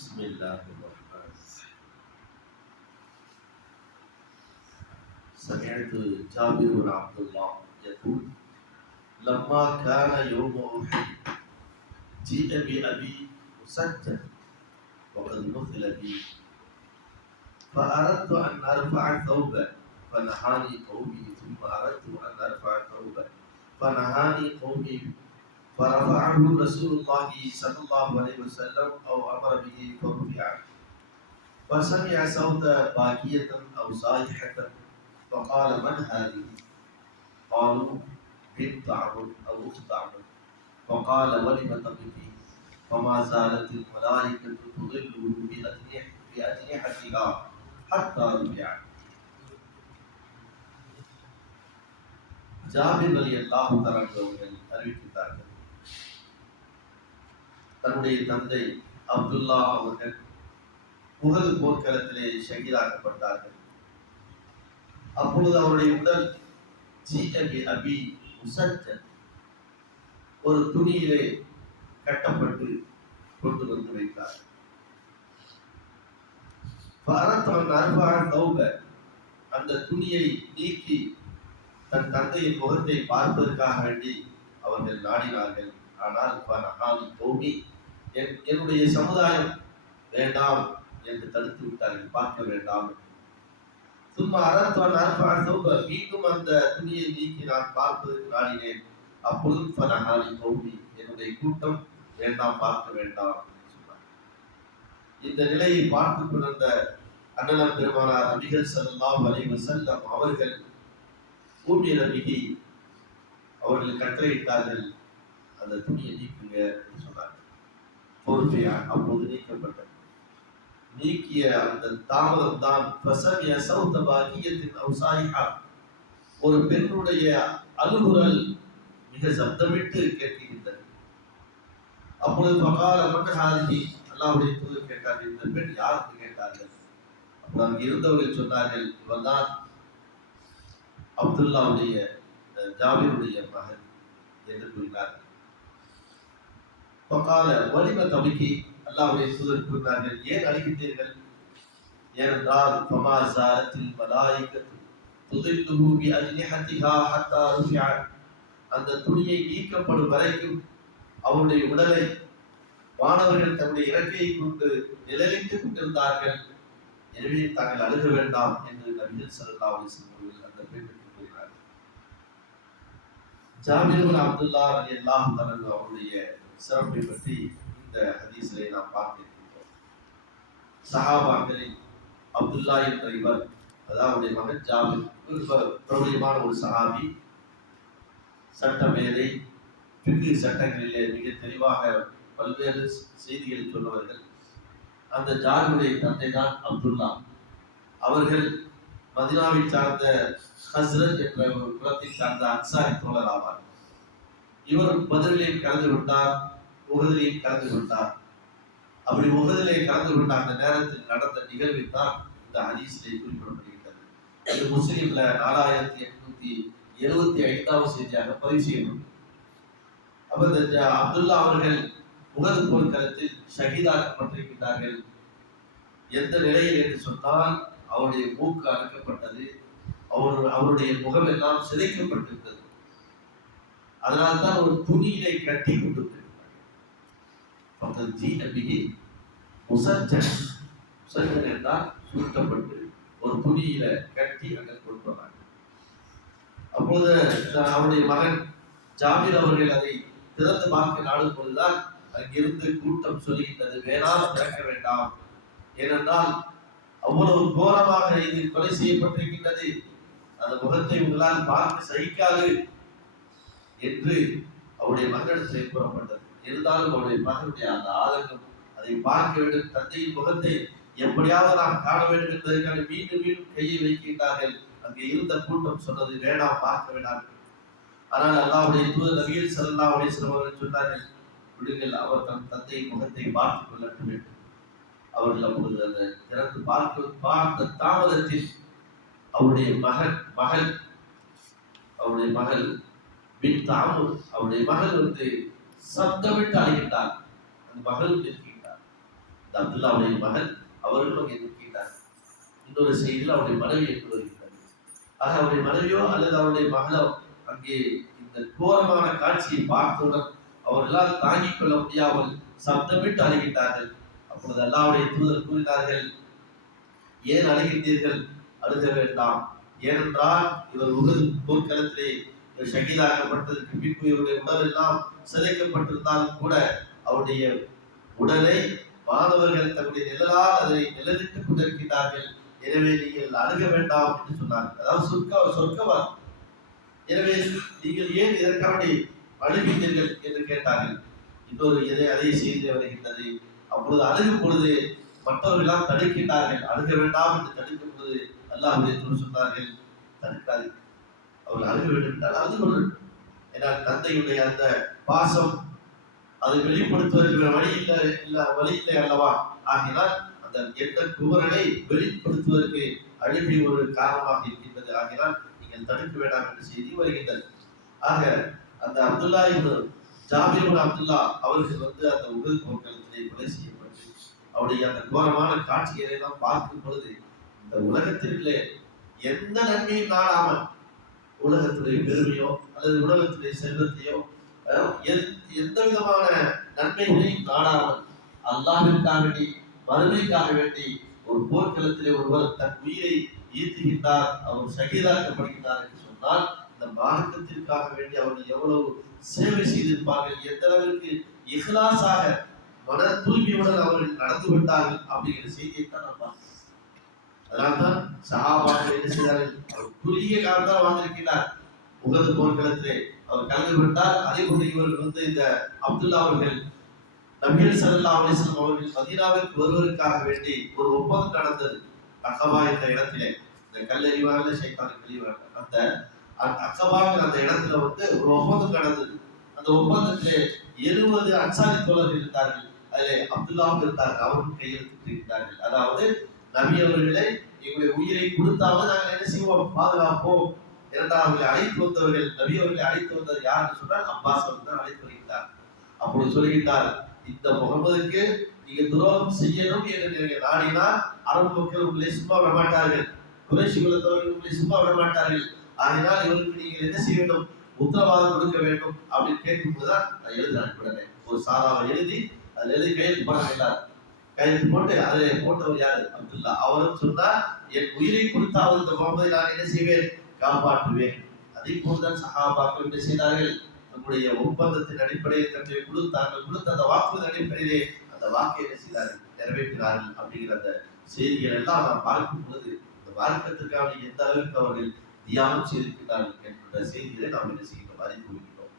بسم الله الرحمن سمعت جابر بن عبد الله يقول لما كان يوم أحد جيء بأبي مسجد وقد مثل بي. فأردت أن أرفع ثوبا فنهاني قومي ثم أردت أن أرفع ثوبا فنهاني قومي فرفعه رسول الله صلى الله عليه وسلم أو أمر به فرفع فسمع صوت باكية أو صائحة فقال من هذه؟ قالوا بنت عمرو أو أخت عمرو فقال ولم تبكي فما زالت الملائكة تظله بأجنح- بأجنحتها حتى رفع ஜாபிர் அலி அல்லாஹு அவர்கள் அறிவிக்கின்றார்கள் தன்னுடைய தந்தை அப்துல்லா அவர்கள் உகது போர்க்களத்திலே ஷகீதாக்கப்பட்டார்கள். அப்பொழுது அவருடைய உடல் ஜிஎபி அபி உசத்த ஒரு துணியிலே கட்டப்பட்டு கொண்டு வந்து வைத்தார். பரத்தவன் அருவாழ நௌக அந்த துணியை நீக்கி தன் தந்தையின் முகத்தை பார்ப்பதற்காக வேண்டி அவர்கள் நாடினார்கள். ஆனால் பனஹாலி கௌமி என் என்னுடைய சமுதாயம் வேண்டாம் என்று தடுத்து விட்டார்கள் பார்க்க வேண்டாம் சும்மா அறத்தான் அர்பான் சௌப மீண்டும் அந்த துணியை நீக்கி நான் பார்ப்பதற்கு நாடினேன். அப்பொழுது பனஹாலி கௌமி என்னுடைய கூட்டம் வேண்டாம் பார்க்க வேண்டாம் சொன்னார். இந்த நிலையை பார்த்து கொண்டிருந்த அண்ணலம் பெருமானார் நபிகள் ஸல்லல்லாஹு அலைஹி செல்லம் அவர்கள் ஊமிய நம்பிக்கை அவர்கள் கட்டளையிட்டார்கள் அந்த துணியை நீக்குங்க அப்படின்னு சொன்னார்கள் பொறுப்பையா அப்போது நீக்கப்பட்டது. நீக்கிய அந்த தாமதம் தான் பிரசவிய சௌத்த பாகியத்தின் அவுசாயிகா ஒரு பெண்ணுடைய அலுகுரல் மிக சப்தமிட்டு கேட்கின்றது. அப்பொழுது பகால மன்னஹாதி அல்லாவுடைய தூது கேட்டார்கள் இந்த பெண் யாருக்கு கேட்டார்கள்? அப்போ அங்கே இருந்தவர்கள் சொன்னார்கள் இவர்தான் அப்துல்லாவுடைய அஹ், மகன் என்று கூறினார்கள். பக்கால வலிம தபிக்கி அல்லாவுடைய தூதர் கூறினார்கள் ஏன் அழிக்கின்றீர்கள் ஏனென்றால் ஃபமா ஜாலத்தில் மலாயிகத்து துதில்லுஹு பி அஜ்னிஹத்திஹா ஹத்தா ருஃபிஅ. அந்த துணியை நீக்கப்படும் வரைக்கும் அவருடைய உடலை மாணவர்கள் தன்னுடைய இறக்கையை கொண்டு நிழலித்துக் கொண்டிருந்தார்கள். எனவே தாங்கள் அழுக வேண்டாம் என்று நபிகள் சல்லா அலைஹி வஸல்லம் அவர்கள் அந்த பெண்ணுக்கு கூறினார் ஜாமீர் பின் அப்துல்லா ரலியல்லாஹு தஆலா அவருடைய சிறப்பை பற்றி இந்த ஹதீஸிலே நாம் பார்த்திருக்கின்றோம். சஹாபாக்களில் அப்துல்லா என்ற இவர் அதாவது மகன் ஜாபீர் இவர் பிரபலியமான ஒரு சஹாபி. சட்ட மேதை பிக்கு சட்டங்களிலே மிக தெளிவாக பல்வேறு செய்திகளை சொன்னவர்கள். அந்த ஜாருடைய தந்தை தான் அப்துல்லா. அவர்கள் மதினாவை சார்ந்த ஹஸ்ரத் என்ற ஒரு குலத்தை சார்ந்த அன்சாரி தோழர் ஆவார். இவர் பதிலையும் கலந்து கொண்டார். உகதிலையும் கலந்து கொண்டார் அப்படி உகதிலே கலந்து கொண்ட அந்த நேரத்தில் நடந்த நிகழ்வில் தான் இந்த ஹதீஸிலே குறிப்பிடப்படுகின்றது. இது முஸ்லீம்ல நாலாயிரத்தி எட்நூத்தி எழுபத்தி ஐந்தாவது செய்தியாக பதிவு செய்யப்படும். அப்ப இந்த அப்துல்லா அவர்கள் உகது போர்க்களத்தில் ஷஹீதாக்கப்பட்டிருக்கின்றார்கள் எந்த நிலையில் என்று சொன்னால் அவருடைய மூக்கு அறுக்கப்பட்டது அவர் அவருடைய முகம் எல்லாம் சிதைக்கப்பட்டிருந்தது. அதனால்தான் ஒரு துணியிலே கட்டி கொண்டு அவர்கள் ஜி நபிகி முசஜன் முசஜன் என்றால் சுருக்கப்பட்டு ஒரு துணியில கட்டி அங்கே கொண்டு வந்தாங்க அப்போது அவருடைய மகன் ஜாமீர் அவர்கள் அதை திறந்து பார்க்க நாடும் பொழுதுதான் அங்கிருந்து கூட்டம் சொல்லுகின்றது வேணாம் திறக்க வேண்டாம். ஏனென்றால் அவ்வளவு கோரமாக இது கொலை செய்யப்பட்டிருக்கின்றது. அந்த முகத்தை உங்களால் பார்த்து சகிக்காது என்று அவருடைய மகனிடத்தில் கூறப்பட்டது இருந்தாலும் அவருடைய மகனுடைய அந்த ஆதங்கம் அதை பார்க்க வேண்டும். தந்தையின் முகத்தை எப்படியாவது நாம் காண வேண்டும் என்பதற்காக மீண்டும் மீண்டும் கையை வைக்கின்றார்கள். அங்கே இருந்த கூட்டம் சொன்னது வேண்டாம் பார்க்க வேண்டாம். ஆனால் அல்லாவுடைய தூதர் நபிகள் ஸல்லல்லாஹு அலைஹி வஸல்லம் சொன்னார்கள் விடுங்கள் அவர் தன் தந்தையின் முகத்தை பார்த்துக் கொள்ளட்டும் வேண்டும். அவர்கள் அப்பொழுது அந்த திறந்து பார்க்க பார்த்த தாமதத்தில் அவருடைய மகன் மகள் அவருடைய மகள் பின் தாமு அவருடைய மகள் வந்து சப்தமிட்டு அழைக்கின்றார் அந்த மகள் நிற்கின்றார் இந்த அப்துல்லாவுடைய மகள் அவர்களும் அங்கே நிற்கின்றார் இன்னொரு செய்தியில் அவருடைய மனைவி என்று வருகின்றது. ஆக அவருடைய மனைவியோ அல்லது அவருடைய மகளோ அங்கே இந்த கோரமான காட்சியை பார்த்தவுடன் அவர்களால் தாங்கிக் கொள்ள முடியாமல் சப்தமிட்டு அழுகின்றார்கள் அப்பொழுது அல்லாவுடைய தூதர் கூறினார்கள் ஏன் அழுகின்றீர்கள் அழுக வேண்டாம். ஏனென்றால் இவர் உகது போர்க்களத்திலே ஷகீதாக்கப்பட்டதற்கு பின்பு இவருடைய உடல் எல்லாம் சிதைக்கப்பட்டிருந்தாலும் கூட அவருடைய உடலை மாணவர்கள் தன்னுடைய நிழலால் அதை நிழலிட்டுக் கொண்டிருக்கிறார்கள். எனவே நீங்கள் அழுக வேண்டாம் என்று சொன்னார்கள். அதாவது சொர்க்க சொர்க்கவா எனவே நீங்கள் ஏன் இதற்காக அழுகின்றீர்கள் என்று கேட்டார்கள். இன்னொரு எதை அதை செய்து வருகின்றது அப்பொழுது அழுகும் பொழுது மற்றவர்களால் தடுக்கின்றார்கள். அழுக வேண்டாம் என்று தடுக்கும் பொழுது அல்லாஹ் சொன்னார்கள். தடுக்காது அவர்கள் அழுக வேண்டும் என்றால் அழுது கொள்ளட்டும் ஏன்னால் தந்தையுடைய அந்த பாசம் அதை வெளிப்படுத்துவதற்கு வழி இல்லை இல்ல வழி இல்லை அல்லவா? ஆகினால் அந்த எந்த குமரனை வெளிப்படுத்துவதற்கு அழுகை ஒரு காரணமாக இருக்கின்றது. ஆகினால் நீங்கள் தடுக்க வேண்டாம் என்ற செய்தி வருகின்றது. ஆக அந்த அப்துல்லா இப்னு ஜாபிர் அப்துல்லா அவர்கள் வந்து அந்த உடல் போர்க்களத்திலே கொலை செய்யப்பட்டு அவருடைய அந்த கோரமான காட்சிகளை எல்லாம் பார்க்கும் பொழுது இந்த உலகத்திற்குள்ளே எந்த நன்மையும் நாடாமல் உலகத்துடைய பெருமையோ அல்லது உலகத்துடைய செல்வத்தையோ எந்த- விதமான நன்மைகளையும் நாடாமல் அல்லாவிற்காக வேண்டி வறுமைக்காக வேண்டி ஒரு போர்க்களத்திலே ஒருவர் தன் உயிரை ஈர்த்துகின்றார் அவர் சகிதாக்கப்படுகின்றார் என்று சொன்னால் இந்த மார்க்கத்திற்காக வேண்டி அவர்கள் எவ்வளவு சேவை செய்திருப்பார்கள் எந்த அளவிற்கு இஹ்லாசாக மன தூய்மையுடன் அவர்கள் நடந்து கொண்டார்கள் அப்படிங்கிற செய்தியை தான் நாம் அதனால்தான் சஹாபாக்கள் என்ன செய்தார்கள்? அவர் குறுகிய காலத்தால் வாழ்ந்திருக்கிறார். உகது போர்க்களத்திலே அவர் கலந்து கொண்டார். அதே போன்று இவர்கள் வந்து இந்த அப்துல்லா அவர்கள் நபிகள் சல்லா அலிஸ்லாம் அவர்கள் மதீனாவிற்கு வருவதற்காக வேண்டி ஒரு ஒப்பந்தம் நடந்தது. அகவா என்ற இடத்திலே இந்த கல்லறிவாங்கல சைத்தானுக்கு வெளிவாங்க அந்த அந்த அக்கபாங்கிற அந்த இடத்துல வந்து ஒரு ஒப்பந்தம் நடந்தது. அந்த ஒப்பந்தத்திலே எழுபது அன்சாரி தோழர்கள் இருந்தார்கள். அதிலே அப்துல்லாவும் இருந்தார்கள். அவரும் கையெழுத்திட்டு இருந்தார்கள் அதாவது நபி அவர்களை எங்களுடைய உயிரை கொடுத்தாவது நாங்கள் என்ன செய்வோம்? பாதுகாப்போம். இரண்டாம் அவர்களை அழைத்து வந்தவர்கள் நபி அவர்களை அழைத்து வந்தவர் யாருன்னு சொன்னால் அப்பாஸ் அவர்கள் தான் அழைத்து வருகிறார். அப்பொழுது சொல்கின்றார் இந்த முகமதுக்கு நீங்க துரோகம் செய்யணும் என்று நீங்க நாடினால் அரபு மக்கள் உங்களை சும்மா விட மாட்டார்கள் குறைசி குலத்தவர்கள் உங்களை சும்மா விட மாட்டார்கள் இவருக்கு நீங்கள் என்ன செய்ய வேண்டும்? உத்தரவாதம் கொடுக்க வேண்டும் அப்படின்னு கேட்கும்போதுதான் நான் எழுதுறேன் உடனே. ஒரு சாதாவை எழுதி அதில் எழுதி கையில் போட கைது போட்டு அதில் போட்டவர் யாரு? அப்துல்லா. அவரும் சொன்னார் என் உயிரை கொடுத்தாவது இந்த முகமது நான் என்ன செய்வேன்? காப்பாற்றுவேன். அதே போன்றுதான் சகாபாக்கள் என்ன செய்தார்கள்? நம்முடைய ஒப்பந்தத்தின் அடிப்படையில் தன்னை கொடுத்தார்கள் கொடுத்த அந்த வாக்குறுதி அடிப்படையிலே அந்த வாக்கை என்ன செய்தார்கள்? நிறைவேற்றினார்கள் அப்படிங்கிற அந்த செய்திகள் எல்லாம் நாம் பார்க்கும் பொழுது இந்த மார்க்கத்திற்காக எந்த அளவுக்கு அவர்கள் தியானம் செய்திருக்கிறார்கள் என்ற செய்திகளை நாம் என்ன செய்கின்றோம்? அறிந்து கொள்கிறோம்